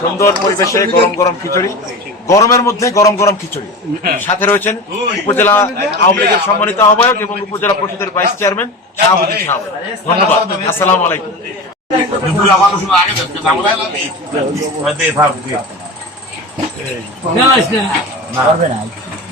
সুন্দর পরিবেশে গরম গরম খিচুড়ি। গরমের মধ্যে গরম গরম খিচুড়ি। সাথে রয়েছেন উপজেলা আওয়ামী লীগের সম্মানিত আহ্বায়ক এবং উপজেলা পরিষদের ভাইস চেয়ারম্যান শাহাবুদ্দিন সাহেব ধন্যবাদ। আসসালামু আলাইকুম।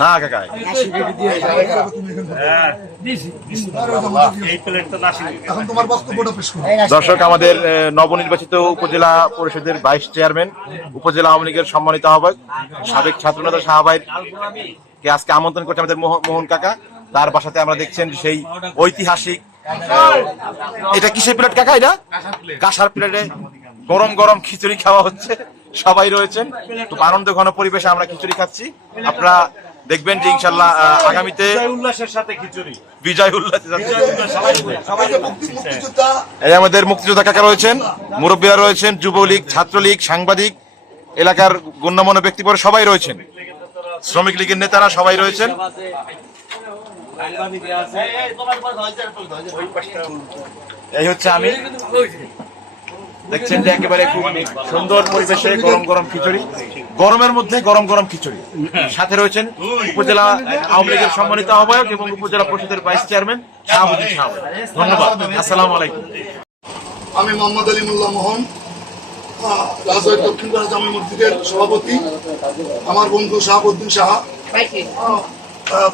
হ্যাঁ কাকা দিছি এখন তোমার বক্তব্যটা পেশ করো দর্শক আমাদের নবনির্বাচিত উপজেলা পরিষদের ভাইস চেয়ারম্যান উপজেলা আওয়ামী লীগের সম্মানিত আহ্বায়ক সাবেক ছাত্রনেতা সাহাবাই কে আজকে আমন্ত্রণ করছে আমাদের মোহ- মোহন কাকা। তার বাসাতে আমরা দেখছেন সেই ঐতিহাসিক এটা কিসের প্লেট কাকা এটা? কাঁসার প্লেটে। গরম গরম খিচুড়ি খাওয়া হচ্ছে। সবাই রয়েছেন। খুব আনন্দ ঘন পরিবেশে আমরা খিচুড়ি খাচ্ছি। আপনারা দেখবেন যে ইনশাল্লাহ আগামীতে উল্লাসের সাথে খিচুড়ি। বিজয় উল্লাসে এই যে মুক্তি- মুক্তিযোদ্ধা। এই আমাদের মুক্তিযোদ্ধা কাকা রয়েছেন মুরব্বীরা রয়েছেন যুবলীগ ছাত্রলীগ সাংবাদিক এলাকার গণ্যমান্য ব্যক্তিবর সবাই রয়েছেন। শ্রমিক লীগের নেতারা সবাই রয়েছেন। এই হচ্ছে আমি। দেখছেন যে একেবারে খুব সুন্দর পরিবেশে গরম গরম খিচুড়ি। গরমের মধ্যে গরম গরম খিচুড়ি। সাথে রয়েছেন উপজেলা আওয়ামী লীগের সম্মানিত আহ্বায়ক এবং উপজেলা পরিষদের ভাইস চেয়ারম্যান শাহাবুদ্দিন সাহেব ধন্যবাদ। আসসালাম আলাইকুম। আমি মোহাম্মদ আলী মোল্লা মোহন রাজবাড়ী দক্ষিণপাড়া জামি মসজিদের সভাপতি। আমার বন্ধু শাহাবুদ্দিন সাহা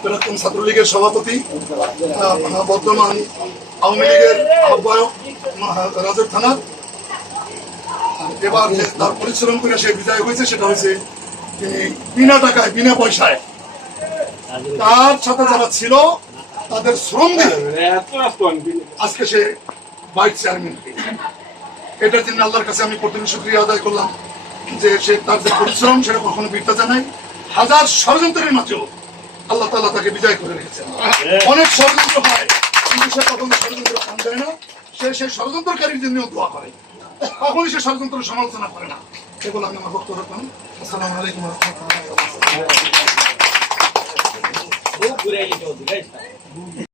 প্রাক্তন ছাত্রলীগের সভাপতি বর্তমান আওয়ামী লীগের আহ্বায়ক আহ, রাজের থানার এবার তার পরিশ্রম করে সে বিদায় হয়েছে, সেটা হয়েছে বিনা টাকায়, বিনা পয়সায় তার সাথে যারা ছিল, তাদের শ্রম দিয়ে আজকে সে ভাইস চেয়ারম্যান এটার জন্য আল্লাহর কাছে আমি প্রথমে শুক্রিয়া আদায় করলাম যে সে তার যে পরিশ্রম, সেটা কখনো বৃদ্ধা জানায় হাজার ষড়যন্ত্রের মাঝেও আল্লাহ তাআলা তাকে বিজয় করে রেখেছেন। অনেক ষড়যন্ত্র হয়, কিন্তু সে কখনো ষড়যন্ত্র কান দেয় না। সে সেই ষড়যন্ত্রকারীর জন্য দোয়া করে। কখনই সে ষড়যন্ত্র সমালোচনা করে না। এগুলো আমি আমার বক্তব্য রাখলাম। আসসালামু আলাইকুম